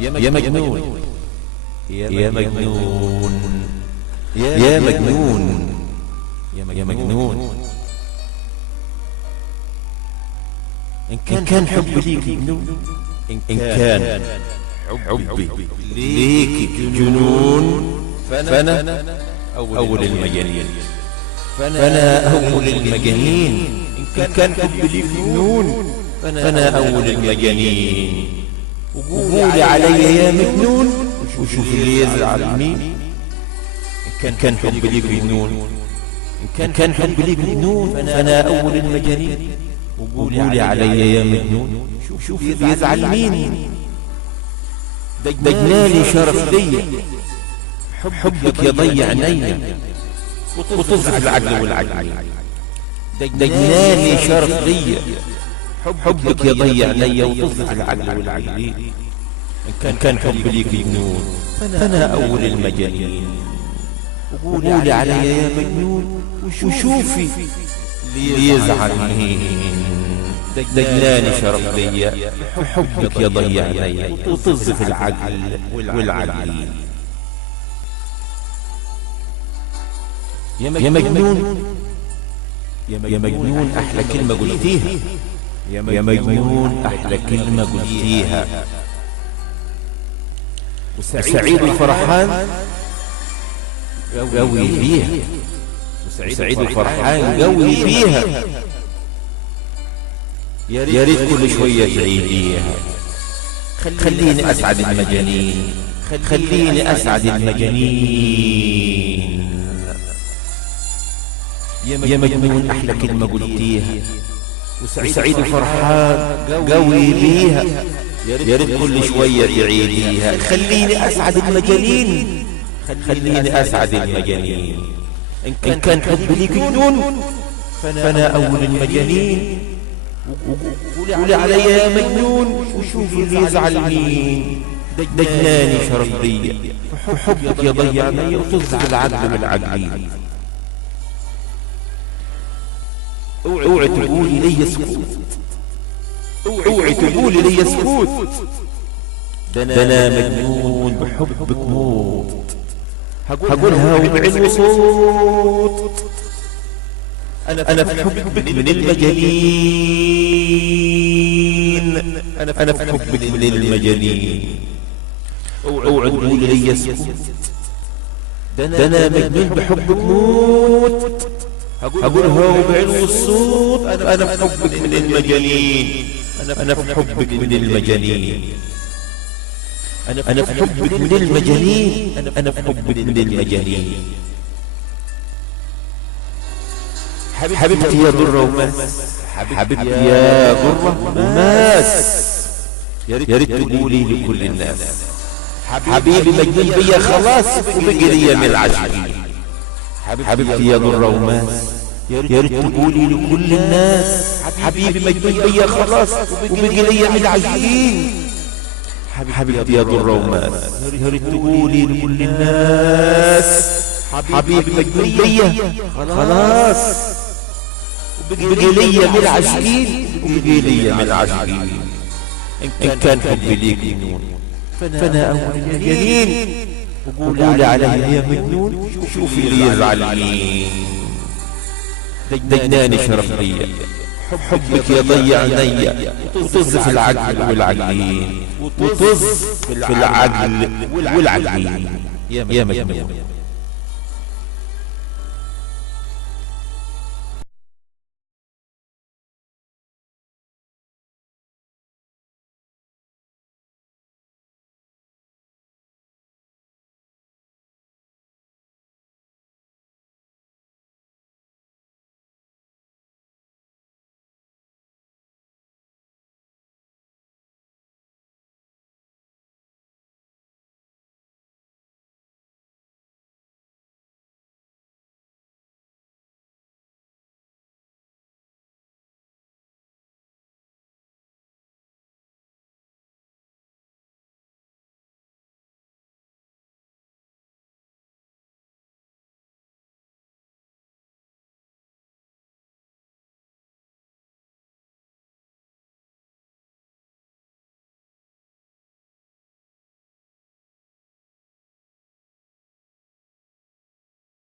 يا مجنون، يا مجنون، يا مجنون، يا مجنون. إن كان حبي ليك جنون، إن كان حبي ليك جنون، فأنا أول المجانين، فأنا أول المجانين. إن كان حبي ليك جنون، فأنا أول المجانين. وقولي علي يا مجنون، وشوف اللي يزعل مين. إن كان حبي ليك جنون، إن كان حبي ليك جنون، فأنا أول المجانين. وقولي علي يا مجنون، شوف اللي يزعل مين. دجنالي شرف ليا، حبك يضيع عينيا وتصف العدل والعدل. دجنالي شرف ليا، حبك يضيع عينيا وتصف العدل والعدل. إن كان حب ليك جنون، فأنا أول المجانين. وقولي علي يا مجنون، وشوفي اللي يزعل مين. دجناني شرف ليا، حبك يضيع عينيا وتصف العدل والعدل. يا مجنون، يا مجنون أحلى كلمة قلتيها، يا مجنون أحلى كلمة قلتيها. وسعيد الفرحان قوي بيها، وسعيد الفرحان قوي بيها. يا ريت كل شوية تعيديها. خليني أسعد المجانين، خليني أسعد المجانين. يا مجنون أحلى كلمة قلتيها، وسعيد الفرحان قوي بيها. يا ريت كل شوية تعيديها. خليني أسعد المجانين، خليني أسعد المجانين. إن كان حبي ليك جنون، فأنا أول المجانين. وقولي علي يا مجنون، وشوف اللي يزعل مين. دجناني شرف ليا، وحبك يضيع عينيا وتصف العدل والعدل. اوعي تقولي لي سكوت، اوعي تقولي لي سكوت. ده انا مجنون بحبك موت، هقولها وبعلو صوت. أنا في حبك من المجانين، أنا في حبك من المجانين. اوعى تقولي لي سكوت، ده أنا مجنون بحبك موت، هقولها وبعلو الصوت. أنا في حبك من المجانين، أنا في حبك من المجانين. أنا في حبك من المجانين، أنا في حبك من المجانين. حبيبتي يا ضرة وماس، حبيبتي يا ضرة وماس. يا ريت تقولي لكل الناس، حبيبي مجنون بيا خلاص وبقي ليا من العاشقين. حبيبتي يا ضرة وماس، يا ريت تقولي لكل الناس، حبيبي مجنون بيا خلاص وبقي ليا من العاشقين. حبيبتي يا ضرة وماس، يا ريت تقولي لكل الناس، حبيبي مجنون بيا خلاص وبقي ليا من العاشقين، وبقي ليا من العاشقين. إن كان حبي ليك جنون، فأنا أول المجانين. وقولي علي يا مجنون، شوفي اللي يزعل مين. دجناني شرف ليا، حبك يضيع عينيا وتصف العدل والعدلين، وتصف العدل والعدلين. يا مجنون.